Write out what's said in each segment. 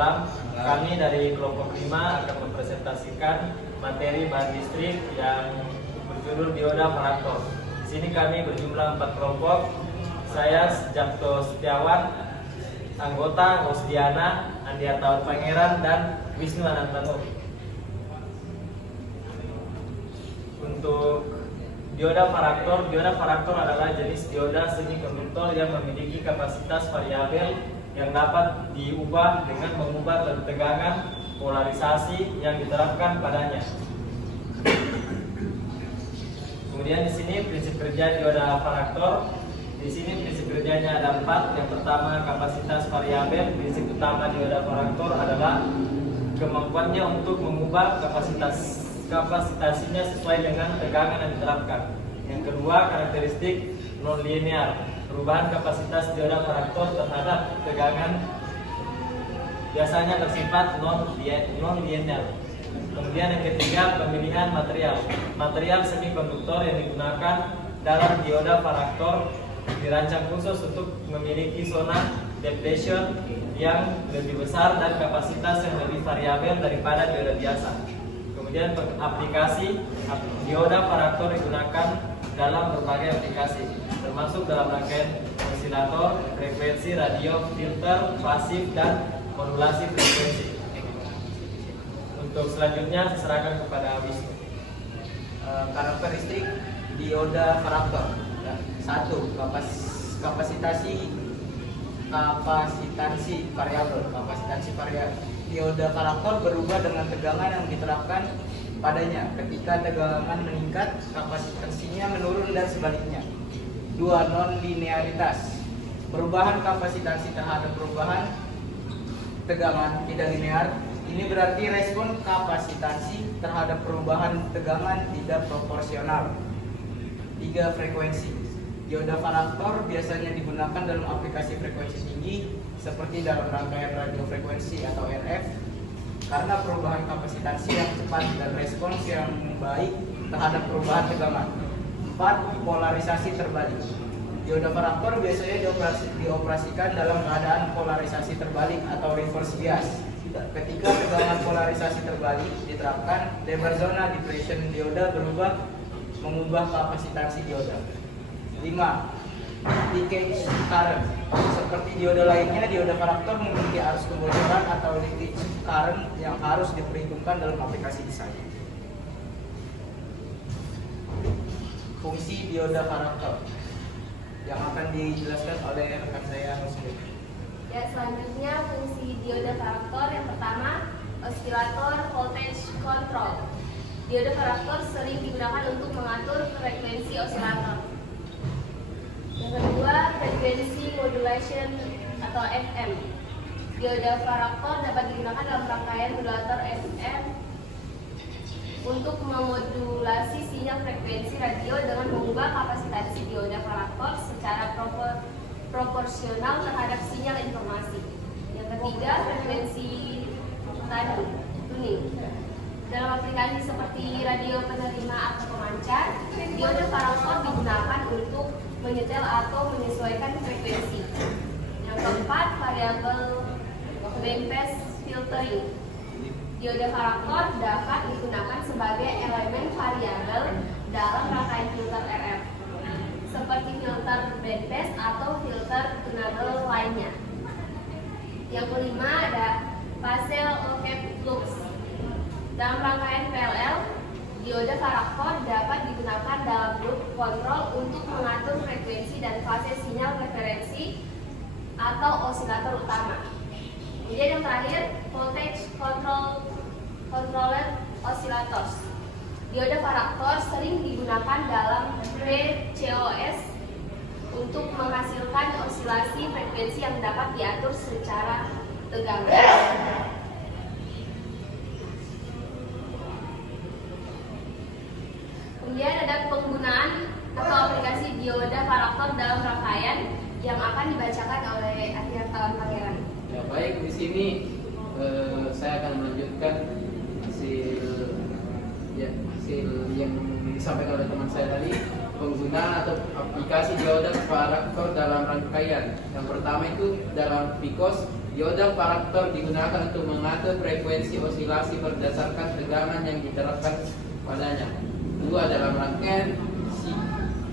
malam. Kami dari kelompok 5 akan mempresentasikan materi bahan listrik yang berjudul dioda paraktor. Di sini kami berjumlah 4 kelompok. Saya Jakto Setiawan, anggota Rosdiana, Andiartawan Pangeran, dan Wisnu Anantano. Untuk dioda paraktor adalah jenis dioda semikonduktor yang memiliki kapasitas variabel yang dapat diubah dengan mengubah tegangan polarisasi yang diterapkan padanya. Kemudian di sini prinsip kerja dioda paraktor. Di sini prinsip kerjanya ada 4. Yang pertama, kapasitas variabel. Prinsip utama dioda paraktor adalah kemampuannya untuk mengubah kapasitasinya sesuai dengan tegangan yang diterapkan. Yang kedua, karakteristik non-linear. Perubahan kapasitas dioda paraktor terhadap tegangan biasanya bersifat non-linear. Kemudian yang ketiga, pemilihan material. Material semikonduktor yang digunakan dalam dioda paraktor dirancang khusus untuk memiliki zona depletion yang lebih besar dan kapasitas yang lebih variabel daripada dioda biasa. Kemudian aplikasi dioda paraktor digunakan dalam berbagai aplikasi, termasuk dalam rangkaian osilator, frekuensi radio, filter, pasif, dan modulasi frekuensi. Untuk selanjutnya saya serahkan kepada Wisnu. Karakteristik dioda paraktor. 1. Kapasitansi variabel. Kapasitansi variabel. Dioda paraktor berubah dengan tegangan yang diterapkan padanya. Ketika tegangan meningkat, kapasitansinya menurun dan sebaliknya. 2. Non-linearitas. Perubahan kapasitansi terhadap perubahan tegangan tidak linear. Ini berarti respon kapasitansi terhadap perubahan tegangan tidak proporsional. 3. Frekuensi. Dioda paraktor biasanya digunakan dalam aplikasi frekuensi tinggi seperti dalam rangkaian radio frekuensi atau RF karena perubahan kapasitansi yang cepat dan respons yang baik terhadap perubahan tegangan. 4. Polarisasi terbalik. Dioda paraktor biasanya dioperasikan dalam keadaan polarisasi terbalik atau reverse bias. Ketika tegangan polarisasi terbalik diterapkan, lebar zona depletion dioda mengubah kapasitansi dioda. 5. Leakage current. Seperti dioda lainnya, dioda paraktor memiliki arus kebocoran atau leakage current yang harus diperhitungkan dalam aplikasi desain. Fungsi dioda paraktor yang akan dijelaskan oleh rekan saya Muslim. Ya, selanjutnya fungsi dioda paraktor yang pertama, osilator voltage control. Dioda paraktor sering digunakan untuk mengatur frekuensi osilator. Yang kedua, frekuensi modulation atau FM. Dioda paraktor dapat digunakan dalam rangkaian modulator FM untuk memodulasi sinyal frekuensi radio dengan mengubah kapasitansi dioda paraktor secara proporsional terhadap sinyal informasi. Yang ketiga, frekuensi tuning. Dalam aplikasi seperti radio penerima atau pemancar, dioda paraktor digunakan untuk menyetel atau menyesuaikan frekuensi. Yang keempat, variabel bandpass filtering. Dioda paraktor dapat digunakan sebagai elemen variabel dalam rangkaian filter RF, seperti filter bandpass atau filter tunable lainnya. Yang kelima ada phase cap flux. Dalam rangkaian PLL, dioda paraktor dapat digunakan dalam loop kontrol untuk mengatur frekuensi dan fase sinyal referensi atau osilator utama. Kemudian yang terakhir, voltage controller oscillators. Dioda paraktor sering digunakan dalam VCOS untuk menghasilkan osilasi frekuensi yang dapat diatur secara tegangan. Kemudian ada penggunaan atau aplikasi dioda paraktor dalam rangkaian yang akan dibacakan oleh Andiartawan Pangeran. Ya, baik, di sini saya akan melanjutkan hasil yang disampaikan oleh teman saya tadi, penggunaan atau aplikasi dioda paraktor dalam rangkaian. Yang pertama itu dalam VCOS dioda paraktor digunakan untuk mengatur frekuensi osilasi berdasarkan tegangan yang diterapkan padanya. 2. Dalam rangkaian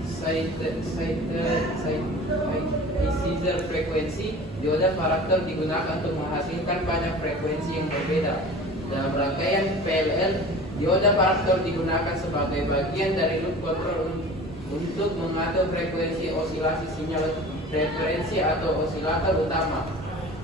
synthesizer frekuensi, dioda paraktor digunakan untuk menghasilkan banyak frekuensi yang berbeda. Dalam rangkaian PLL, dioda paraktor digunakan sebagai bagian dari loop control untuk mengatur frekuensi osilasi sinyal referensi atau osilator utama.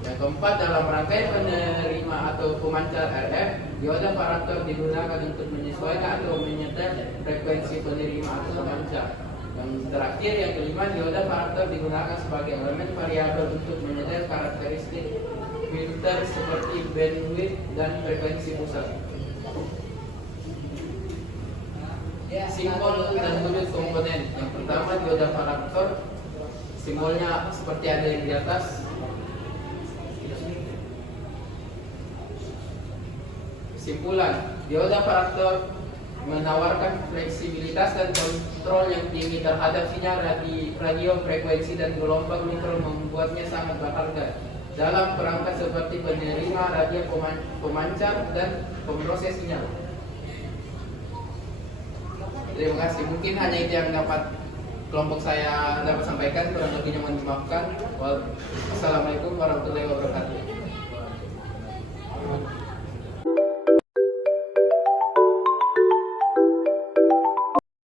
Yang keempat, dalam rangkaian penerima atau pemancar RF, dioda paraktor digunakan untuk menyesuaikan atau menyetel frekuensi penerima atau pemancar. Yang terakhir, yang kelima, dioda paraktor digunakan sebagai elemen variabel untuk menyetel karakteristik filter seperti bandwidth dan frekuensi pusat. Simbol dan wujud komponen. Yang pertama, dioda paraktor. Simbolnya seperti ada yang di atas. Kesimpulan, dioda paraktor menawarkan fleksibilitas dan kontrol yang tinggi terhadap sinyal radio frekuensi dan gelombang mikro, membuatnya sangat berharga dalam perangkat seperti penerima radio, pemancar, dan pemproses sinyal. Terima kasih. Mungkin hanya itu yang dapat kelompok saya dapat sampaikan. Kurang lebihnya mohon dimaafkan. Wassalamualaikum warahmatullahi wabarakatuh.